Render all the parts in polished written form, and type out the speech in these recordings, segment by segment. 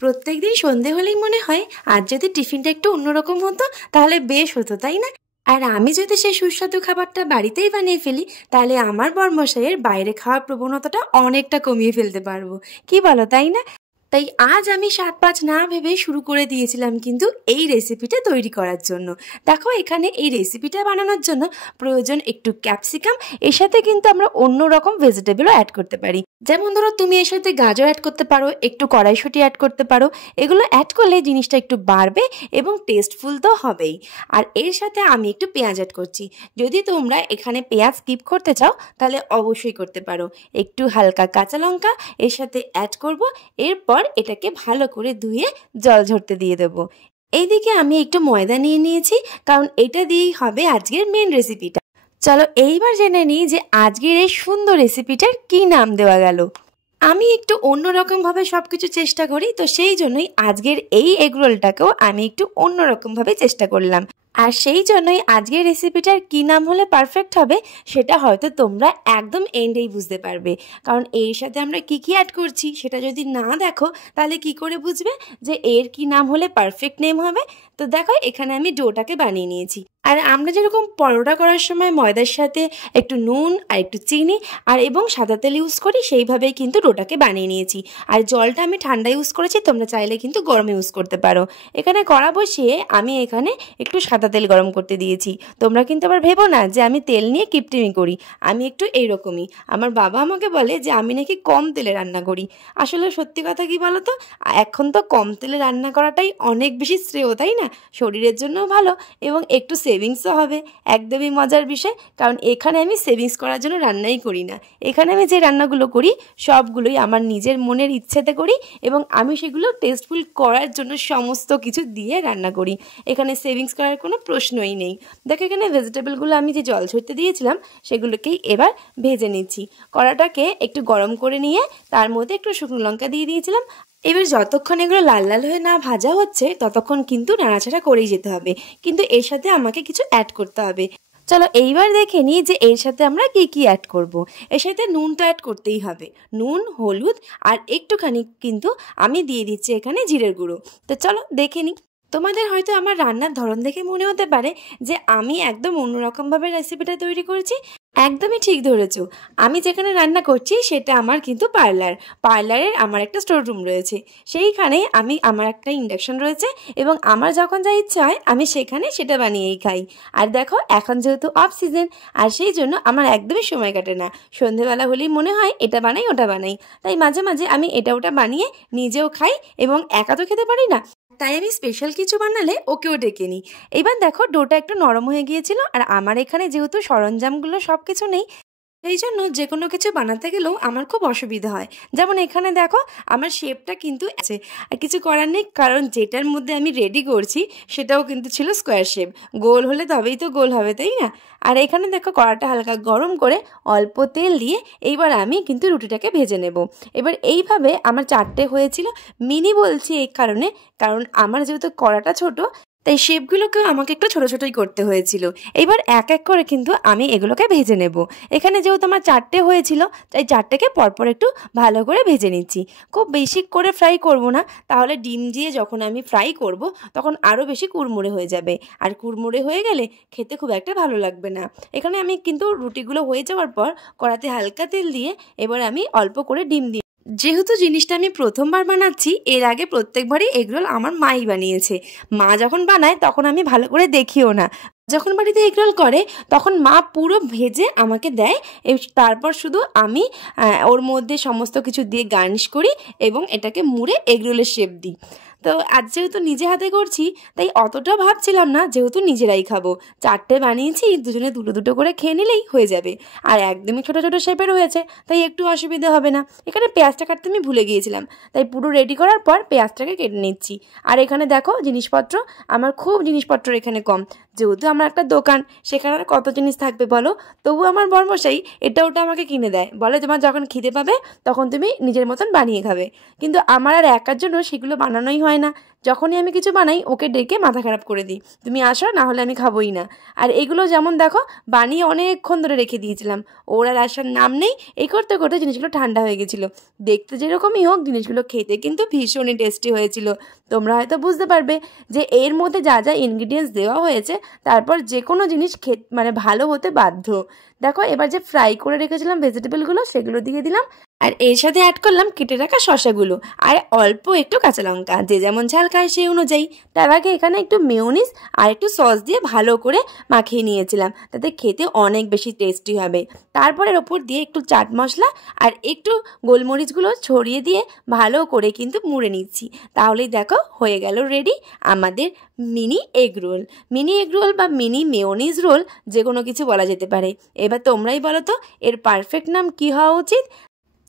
প্রত্যেকদিন সন্ধে হলেই মনে হয় আজ যদি টিফিনটা একটু অন্যরকম হতো তাহলে বেশ হতো, তাই না? আর আমি যদি সেই সুস্বাদু খাবারটা বাড়িতেই বানিয়ে ফেলি তাহলে আমার বরমশাইয়ের বাইরে খাওয়ার প্রবণতাটা অনেকটা কমিয়ে ফেলতে পারবো। কি বলো, তাই না? তাই আজ আমি ৭-৫ না ভেবে শুরু করে দিয়েছিলাম কিন্তু এই রেসিপিটা তৈরি করার জন্য। দেখো এখানে এই রেসিপিটা বানানোর জন্য প্রয়োজন একটু ক্যাপসিকাম, এর সাথে কিন্তু আমরা অন্য রকম ভেজিটেবলও অ্যাড করতে পারি। যেমন ধরো তুমি এর সাথে গাজর অ্যাড করতে পারো, একটু কড়াইশুঁটি অ্যাড করতে পারো। এগুলো অ্যাড করলে জিনিসটা একটু বাড়বে এবং টেস্টফুল তো হবেই। আর এর সাথে আমি একটু পেঁয়াজ অ্যাড করছি। যদি তোমরা এখানে পেঁয়াজ স্কিপ করতে চাও তাহলে অবশ্যই করতে পারো। একটু হালকা কাঁচা লঙ্কা এর সাথে অ্যাড করব। এরপর এটাকে ভালো করে ধুয়ে জল ঝরতে দিয়ে দেবো। এইদিকে আমি একটু ময়দা নিয়ে নিয়েছি, কারণ এটা দিয়েই হবে আজকের মেন রেসিপিটা। চলো এইবার জেনে নিই যে আজকের এই সুন্দর রেসিপিটার কি নাম দেওয়া গেল। আমি একটু অন্যরকমভাবে সব কিছু চেষ্টা করি, তো সেই জন্যই আজকের এই এগরোলটাকেও আমি একটু অন্যরকমভাবে চেষ্টা করলাম। আর সেই জন্যই আজকের রেসিপিটার কী নাম হলে পারফেক্ট হবে সেটা হয়তো তোমরা একদম এন্ডেই বুঝতে পারবে। কারণ এর সাথে আমরা কী কী অ্যাড করছি সেটা যদি না দেখো তাহলে কি করে বুঝবে যে এর কী নাম হলে পারফেক্ট নেম হবে। তো দেখো এখানে আমি ডোটাকে বানিয়ে নিয়েছি। আর আমরা যেরকম পরোটা করার সময় ময়দার সাথে একটু নুন আর একটু চিনি আর এবং সাদা তেল ইউজ করি, সেইভাবেই কিন্তু ডোটাকে বানিয়ে নিয়েছি। আর জলটা আমি ঠান্ডা ইউজ করেছি, তোমরা চাইলে কিন্তু গরম ইউজ করতে পারো। এখানে কড়া বসিয়ে আমি এখানে একটু সাদা তেল গরম করতে দিয়েছি। তোমরা কিন্তু আবার ভেবো না যে আমি তেল নিয়ে কিপটিমি করি, আমি একটু এইরকমই। আমার বাবা আমাকে বলে যে আমি নাকি কম তেলে রান্না করি। আসলে সত্যি কথা কি বলো তো, এখন তো কম তেলে রান্না করাটাই অনেক বেশি শ্রেয়, তাই না? শরীরের জন্যও ভালো এবং একটু সেভিংসও হবে। একদমই মজার বিষয়, কারণ এখানে আমি সেভিংস করার জন্য রান্নাই করি না। এখানে আমি যে রান্নাগুলো করি সবগুলোই আমার নিজের মনের ইচ্ছেতে করি এবং আমি সেগুলো টেস্টফুল করার জন্য সমস্ত কিছু দিয়ে রান্না করি। এখানে সেভিংস করার কোনো প্রশ্নই নেই। দেখো এখানে ভেজিটেবলগুলো আমি যে জল ছড়তে দিয়েছিলাম সেগুলোকেই এবার ভেজে নিচ্ছি। কড়াটাকে একটু গরম করে নিয়ে তার মধ্যে একটু শুকনো লঙ্কা দিয়ে দিয়েছিলাম। এবার যতক্ষণ এগুলো লাল লাল হয়ে না ভাজা হচ্ছে ততক্ষণ কিন্তু নাড়াচাড়া করেই যেতে হবে, কিন্তু এর সাথে আমাকে কিছু অ্যাড করতে হবে। চলো এইবার দেখে নিই যে এর সাথে আমরা কি কি অ্যাড করব। এর সাথে নুন তো অ্যাড করতেই হবে, নুন, হলুদ আর একটুখানি কিন্তু আমি দিয়ে দিচ্ছি এখানে জিরের গুঁড়ো। তো চলো দেখে নিই। তোমাদের হয়তো আমার রান্নার ধরন দেখে মনে হতে পারে যে আমি একদম অন্যরকমভাবে রেসিপিটা তৈরি করেছি। একদমই ঠিক ধরেছো, আমি যেখানে রান্না করছি সেটা আমার কিন্তু পার্লারের আমার একটা স্টোর রুম রয়েছে। সেইখানে আমার একটা ইন্ডাকশন রয়েছে এবং আমার যখন যা ইচ্ছা হয় আমি সেখানে সেটা বানিয়েই খাই। আর দেখো এখন যেহেতু অফ সিজন, আর সেই জন্য আমার একদমই সময় কাটে না। সন্ধেবেলা হলেই মনে হয় এটা বানাই ওটা বানাই, তাই মাঝে মাঝে আমি এটা ওটা বানিয়ে নিজেও খাই এবং একা তো খেতে পারি না, তাই আমি স্পেশাল কিছু বানালে ওকেও ডেকে নিই। এবার দেখো ডোটা একটু নরম হয়ে গিয়েছিল, আর আমার এখানে যেহেতু সরঞ্জামগুলো সব কিছু নেই সেই জন্য যে কোনো কিছু বানাতে গেলেও আমার খুব অসুবিধা হয়। যেমন এখানে দেখো আমার শেপটা কিন্তু আছে, আর কিছু করার নেই, কারণ যেটার মধ্যে আমি রেডি করছি সেটাও কিন্তু ছিল স্কোয়ার শেপ। গোল হলে তবেই তো গোল হবে, তাই না? আর এখানে দেখো কড়াটা হালকা গরম করে অল্প তেল দিয়ে এইবার আমি কিন্তু রুটিটাকে ভেজে নেব। এবার এইভাবে আমার 4টে হয়েছিল। মিনি বলছি এই কারণে, কারণ আমার যেহেতু কড়াটা ছোট তাই শেপগুলোকেও আমাকে একটু ছোটো ছোটোই করতে হয়েছিল। এবার এক এক করে কিন্তু আমি এগুলোকে ভেজে নেব। এখানে যেহেতু আমার 4টে হয়েছিল তাই 4টেকে পরপর একটু ভালো করে ভেজে নিচ্ছি। খুব বেশি করে ফ্রাই করব না, তাহলে ডিম দিয়ে যখন আমি ফ্রাই করব তখন আরও বেশি কুড়মুড়ে হয়ে যাবে, আর কুড়মুড়ে হয়ে গেলে খেতে খুব একটা ভালো লাগবে না। এখানে আমি কিন্তু রুটিগুলো হয়ে যাওয়ার পর কড়াতে হালকা তেল দিয়ে এবার আমি অল্প করে ডিম দিয়ে, যেহেতু জিনিসটা আমি প্রথমবার বানাচ্ছি, এর আগে প্রত্যেকবারই এগরোল আমার মাই বানিয়েছে। মা যখন বানায় তখন আমি ভালো করে দেখিও না, যখন বাড়িতে এগরোল করে তখন মা পুরো ভেজে আমাকে দেয়, তারপর শুধু আমি ওর মধ্যে সমস্ত কিছু দিয়ে গার্নিশ করি এবং এটাকে মুড়ে এগরোলের শেপ দিই। তো আজ যেহেতু নিজে হাতে করছি তাই অতটা ভাবছিলাম না, যেহেতু নিজেরাই খাবো। 4টে বানিয়েছি, দুজনে দুটো দুটো করে খেয়ে নিলেই হয়ে যাবে। আর একদমই ছোটো ছোটো শেপের হয়েছে তাই একটু অসুবিধা হবে না। এখানে পেঁয়াজটা কাটতে আমি ভুলে গিয়েছিলাম, তাই পুরো রেডি করার পর পেঁয়াজটাকে কেটে নিচ্ছি। আর এখানে দেখো জিনিসপত্র, আমার খুব জিনিসপত্র এখানে কম, যেহেতু আমার একটা দোকান, সেখানে আর কত জিনিস থাকবে বলো। তবু আমার বরমশাই এটা ওটা আমাকে কিনে দেয়, বলে তোমার যখন খিদে পাবে তখন তুমি নিজের মতন বানিয়ে খাবে। কিন্তু আমার আর একার জন্য সেগুলো বানানোই হয় হয় না। যখনই আমি কিছু বানাই ওকে ডেকে মাথা খারাপ করে দিই, তুমি আসো, না হলে আমি খাবোই না। আর এগুলো যেমন দেখো বানিয়ে অনেকক্ষণ ধরে রেখে দিয়েছিলাম, ওর আর আসার নাম নেই। এই করতে করতে জিনিসগুলো ঠান্ডা হয়ে গেছিলো। দেখতে যেরকমই হোক জিনিসগুলো খেতে কিন্তু ভীষণই টেস্টি হয়েছিল। তোমরা হয়তো বুঝতে পারবে যে এর মধ্যে যা যা ইনগ্রিডিয়েন্টস দেওয়া হয়েছে, তারপর যে কোনো জিনিস মানে ভালো হতে বাধ্য। দেখো এবার যে ফ্রাই করে রেখেছিলাম ভেজিটেবলগুলো সেগুলো দিয়ে দিলাম, আর এর সাথে অ্যাড করলাম কেটে রাখা শসাগুলো, আর অল্প একটু কাঁচা লঙ্কা, যে যেমন ঝাল খায় সেই অনুযায়ী। তার আগে এখানে একটু মেয়োনিজ আর একটু সস দিয়ে ভালো করে মাখিয়ে নিয়েছিলাম, তাতে খেতে অনেক বেশি টেস্টি হবে। তারপরের ওপর দিয়ে একটু চাট মশলা আর একটু গোলমরিচগুলো ছড়িয়ে দিয়ে ভালো করে কিন্তু মুড়ে নিচ্ছি। তাহলেই দেখো হয়ে গেল রেডি আমাদের mini egg roll. Mini egg roll বা মিনি মেয়োনিজ রোল যে কোনো কিছু বলা যেতে পারে। এবার তোমরাই বলো তো এর পারফেক্ট নাম কী হওয়া উচিত?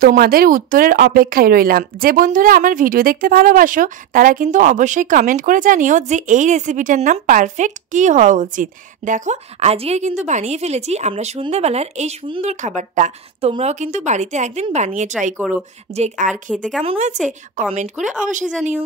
তোমাদের উত্তরের অপেক্ষায় রইলাম। যে বন্ধুরা আমার ভিডিও দেখতে ভালোবাসো তারা কিন্তু অবশ্যই কমেন্ট করে জানিও যে এই রেসিপিটার নাম পারফেক্ট কী হওয়া উচিত। দেখো আজকের কিন্তু বানিয়ে ফেলেছি আমরা সন্ধ্যাবেলার এই সুন্দর খাবারটা। তোমরাও কিন্তু বাড়িতে একদিন বানিয়ে ট্রাই করো, যে আর খেতে কেমন হয়েছে কমেন্ট করে অবশ্যই জানিও।